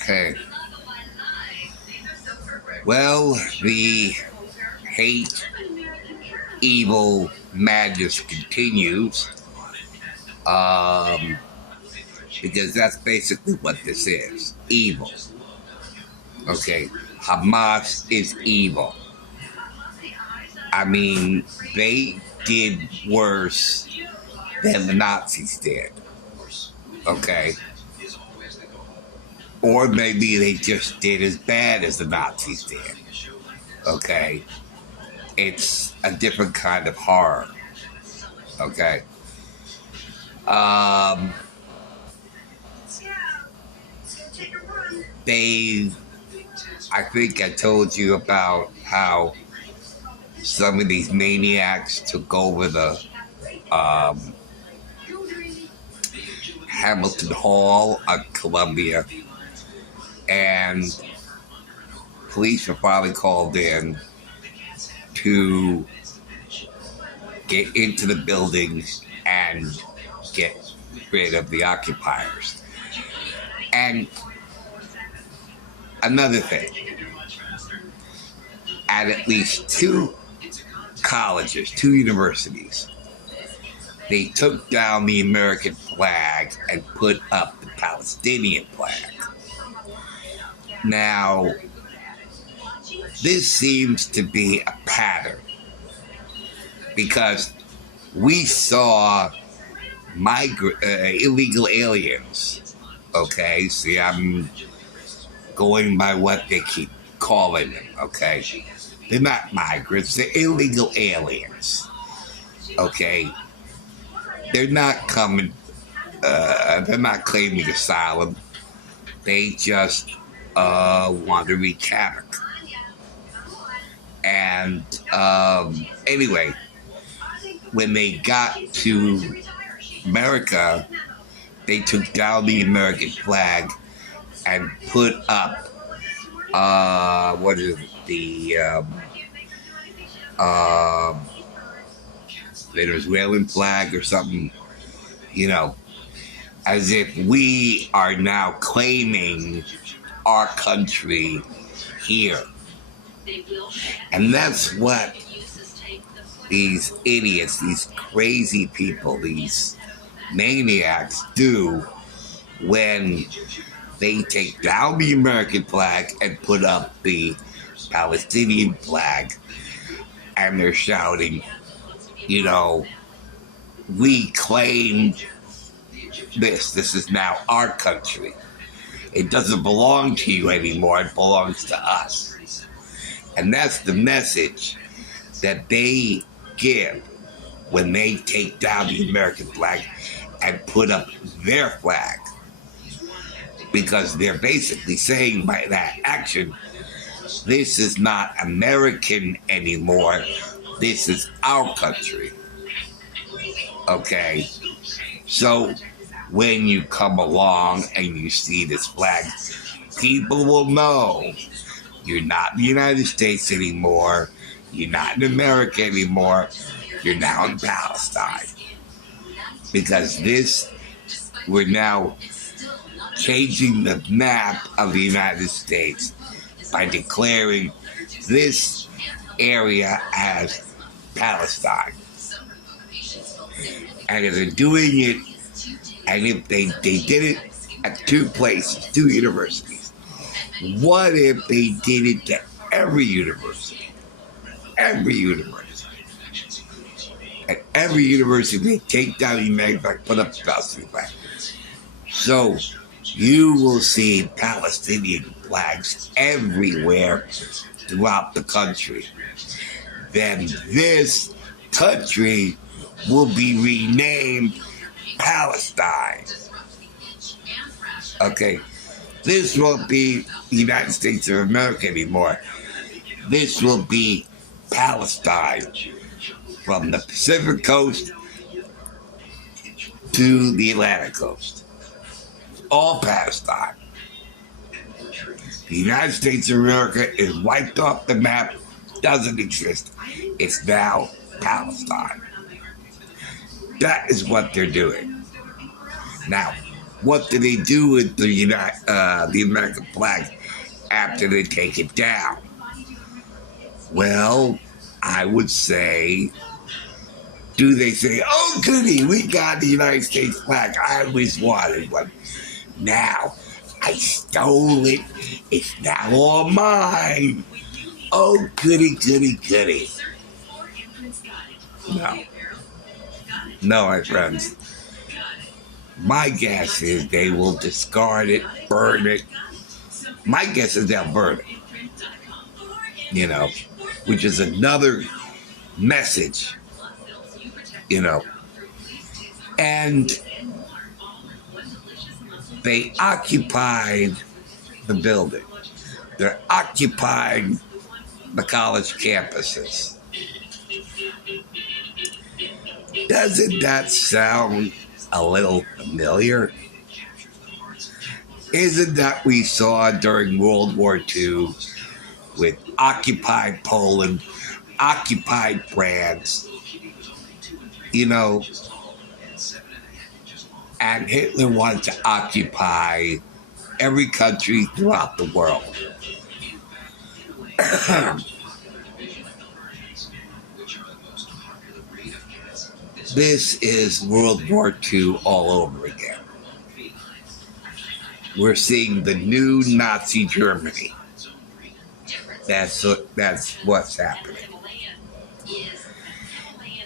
Okay. Well, the hate, evil, madness continues. Because that's basically what this is. Evil. Okay. Hamas is evil. I mean, they did worse than the Nazis did. Okay. Or maybe they just did as bad as the Nazis did. Okay. It's a different kind of horror. Okay. I think I told you about how some of these maniacs took over the Hamilton Hall on Columbia, and police were finally called in to get into the buildings and get rid of the occupiers. And another thing, at least two colleges, two universities, they took down the American flag and put up the Palestinian flag. Now, this seems to be a pattern because we saw illegal aliens. Okay, see, I'm going by what they keep calling them. Okay, they're not migrants; they're illegal aliens. Okay, they're not coming. They're not claiming asylum. They just want to wreak havoc. And anyway, when they got to America, they took down the American flag and put up the Venezuelan flag or something, as if we are now claiming our country here. And that's what these idiots, these crazy people, these maniacs do when they take down the American flag and put up the Palestinian flag, and they're shouting, we claim this. This is now our country. It doesn't belong to you anymore. It belongs to us. And that's the message that they give when they take down the American flag and put up their flag. Because they're basically saying by that action, this is not American anymore. This is our country. Okay? So when you come along and you see this flag, people will know you're not in the United States anymore. You're not in America anymore. You're now in Palestine. Because we're now changing the map of the United States by declaring this area as Palestine. And if they're doing it, and if they did it at two places, two universities, what if they did it to every university? Every university. At every university, they take down the American flag, put up the Palestinian flag. So you will see Palestinian flags everywhere throughout the country. Then this country will be renamed Palestine. Okay, this won't be the United States of America anymore. This will be Palestine, from the Pacific coast to the Atlantic coast. All Palestine. The United States of America is wiped off the map, doesn't exist. It's now Palestine. That is what they're doing. Now, what do they do with the American flag after they take it down? Well, I would say, do they say, "Oh, goody, we got the United States flag. I always wanted one. Now, I stole it. It's now all mine. Oh, goody, goody, goody." No. No, my friends. My guess is they will discard it, burn it. My guess is they'll burn it, which is another message, And they occupied the building. They're occupying the college campuses. Doesn't that sound a little familiar? Isn't that we saw during World War II with occupied Poland, occupied France, and Hitler wanted to occupy every country throughout the world. This is World War II all over again. We're seeing the new Nazi Germany. That's what's happening.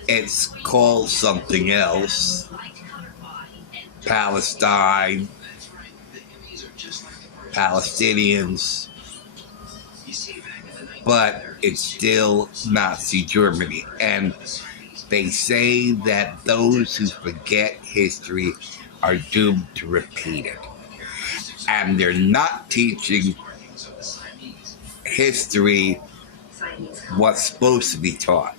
It's called something else. Palestine, Palestinians, but it's still Nazi Germany. And they say that those who forget history are doomed to repeat it. And they're not teaching history what's supposed to be taught.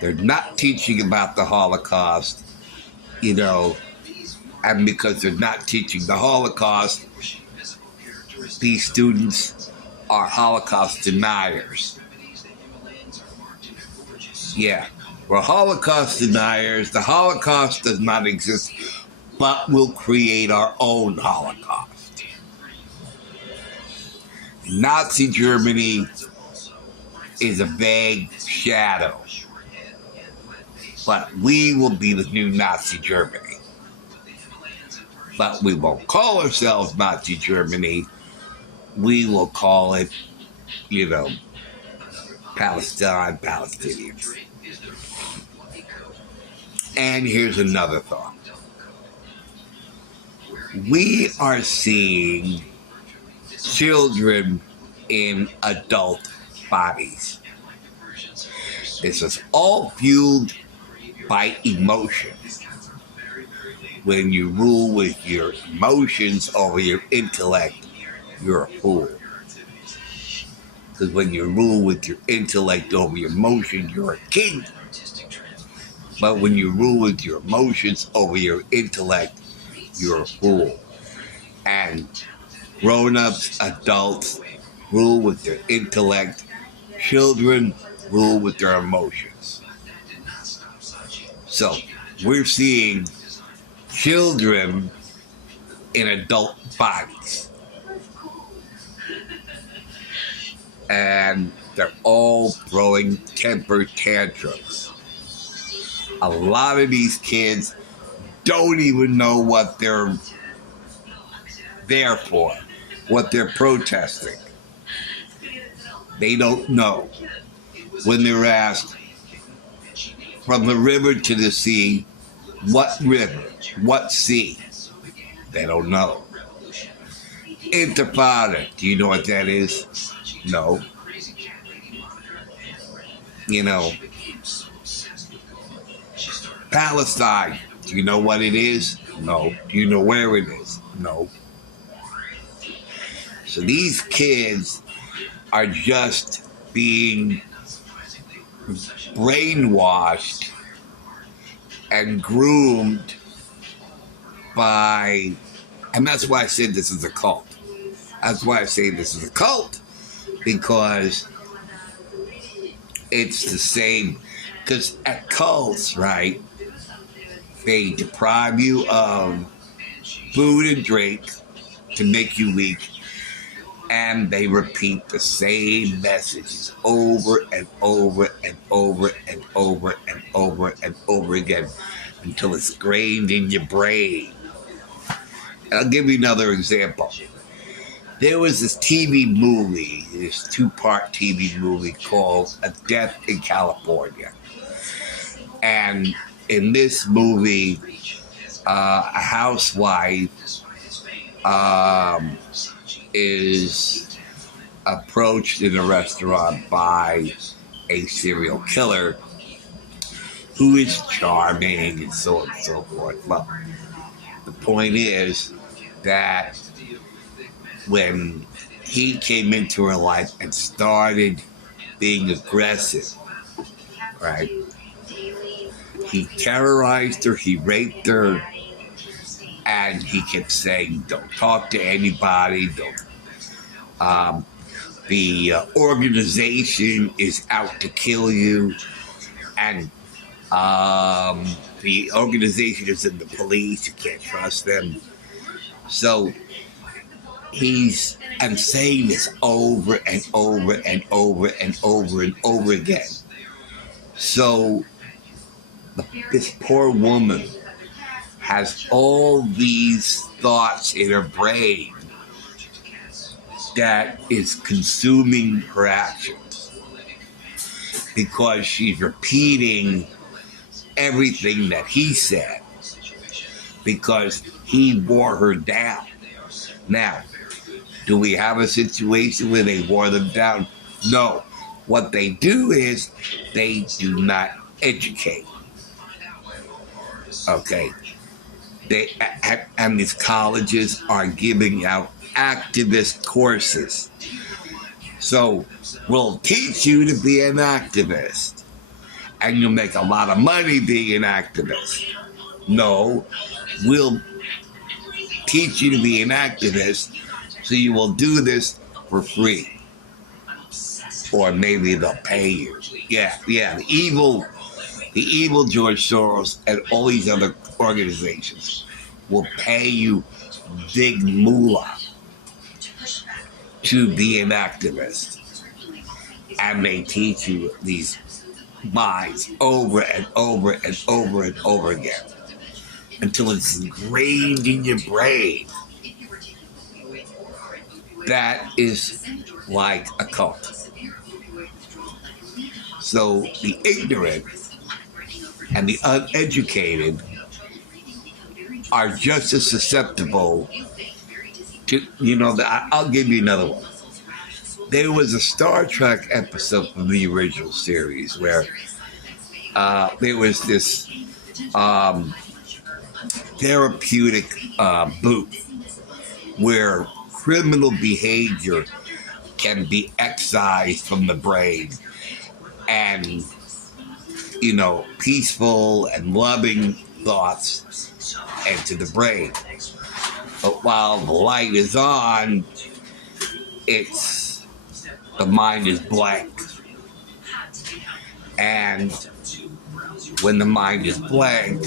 They're not teaching about the Holocaust, and because they're not teaching the Holocaust, these students are Holocaust deniers. Yeah, we're Holocaust deniers. The Holocaust does not exist, but we'll create our own Holocaust. Nazi Germany is a vague shadow, but we will be the new Nazi Germany. But we won't call ourselves Nazi Germany. We will call it, Palestine, Palestinians. And here's another thought. We are seeing children in adult bodies. This is all fueled by emotion. When you rule with your emotions over your intellect, you're a fool. Because when you rule with your intellect over your emotions, you're a king. But when you rule with your emotions over your intellect, you're a fool. And grown-ups, adults, rule with their intellect. Children rule with their emotions. So, we're seeing children in adult bodies. And they're all throwing temper tantrums. A lot of these kids don't even know what they're there for, what they're protesting. They don't know. When they're asked, from the river to the sea, what river, what sea? They don't know. Intifada, do you know what that is? No. Palestine, do you know what it is? No. Do you know where it is? No. So these kids are just being brainwashed and groomed by, and that's why I said this is a cult. That's why I say this is a cult, because it's the same. Because at cults, right, They deprive you of food and drink to make you weak, and they repeat the same messages over and over and over and over and over and over again until it's ingrained in your brain. I'll give you another example. There was this TV movie, this two-part TV movie called A Death in California. And in this movie, a housewife is approached in a restaurant by a serial killer who is charming and so on and so forth. Well, the point is that when he came into her life and started being aggressive, right? He terrorized her, he raped her, and he kept saying, don't talk to anybody, the organization is out to kill you, and the organization is in the police, you can't trust them. So he's saying this over and over and over and over and over again. So this poor woman has all these thoughts in her brain that is consuming her actions because she's repeating everything that he said because he wore her down. Now, do we have a situation where they wore them down? No. What they do is they do not educate. Okay. And these colleges are giving out activist courses. So we'll teach you to be an activist and you'll make a lot of money being an activist. No, we'll teach you to be an activist so you will do this for free. Or maybe they'll pay you. Yeah, the evil George Soros and all these other organizations will pay you big moolah to be an activist. And they teach you these lies over and over and over and over again until it's ingrained in your brain. That is like a cult. So the ignorant and the uneducated are just as susceptible to, I'll give you another one. There was a Star Trek episode from the original series where there was this therapeutic booth where criminal behavior can be excised from the brain and, peaceful and loving thoughts enter the brain. But while the light is on, the mind is blank. And when the mind is blank,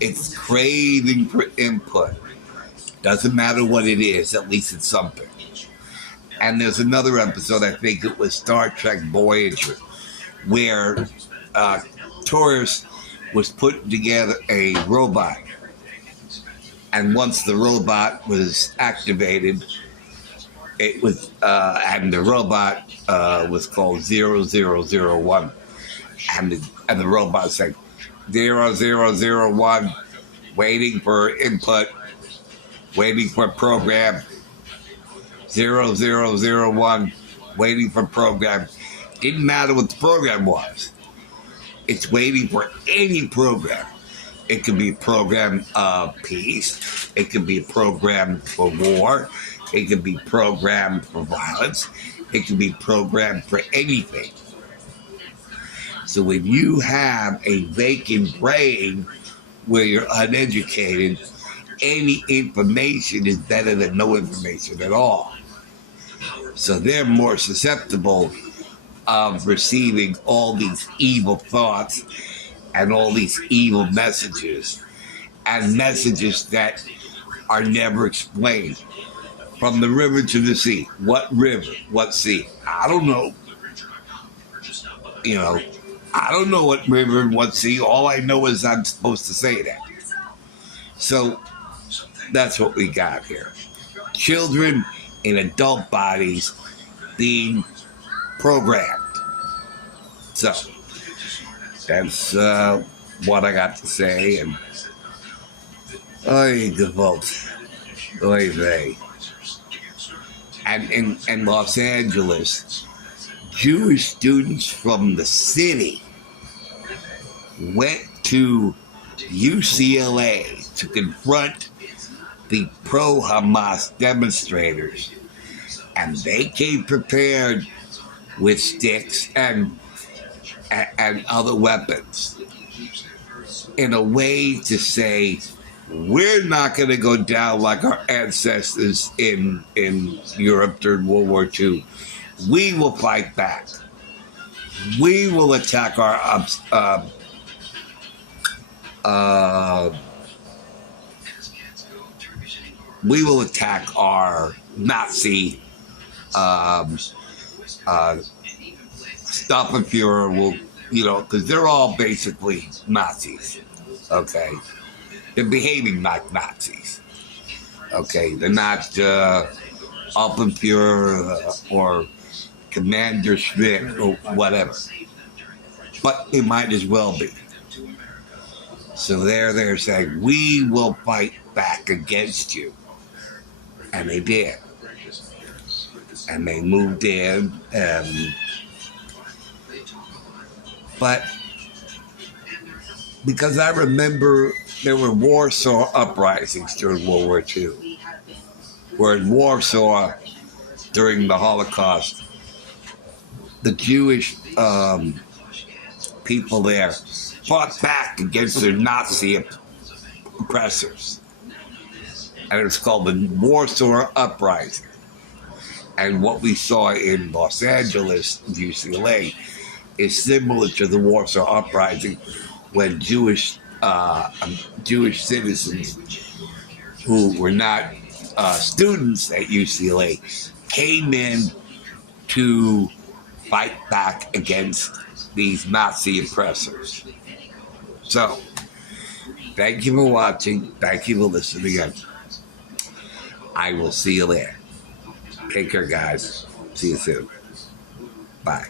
it's craving for input. Doesn't matter what it is, at least it's something. And there's another episode, I think it was Star Trek Voyager, where Taurus was putting together a robot. And once the robot was activated, it was, and the robot was called 0001. And the robot said, 0001, waiting for input, waiting for program. 0001, waiting for program. Didn't matter what the program was. It's waiting for any program. It could be a program of peace. It could be a program for war. It could be programmed for violence. It could be programmed for anything. So when you have a vacant brain where you're uneducated, any information is better than no information at all. So they're more susceptible of receiving all these evil thoughts and all these evil messages and messages that are never explained. From the river to the sea. What river? What sea? I don't know. You know, I don't know what river and what sea. All I know is I'm supposed to say that. So that's what we got here. Children in adult bodies being programmed. So that's what I got to say. And oy gewalt, oy vey. And in Los Angeles, Jewish students from the city went to UCLA to confront the pro-Hamas demonstrators, and they came prepared with sticks and other weapons in a way to say, we're not going to go down like our ancestors in Europe during World War II. We will fight back. We will attack our Nazi Stoppenführer. Will, because they're all basically Nazis. Okay, they're behaving like Nazis. Okay, they're not Stoppenführer or Commander Schmidt or whatever, but it might as well be. So they're saying, we will fight back against you. And they did. And they moved in. But because I remember there were Warsaw uprisings during World War II. Where in Warsaw, during the Holocaust, the Jewish people there fought back against their Nazi oppressors. And it was called the Warsaw Uprising. And what we saw in Los Angeles, UCLA, is similar to the Warsaw Uprising when Jewish citizens who were not students at UCLA came in to fight back against these Nazi oppressors. So, thank you for watching. Thank you for listening in. I will see you there. Take care, guys. See you soon. Bye.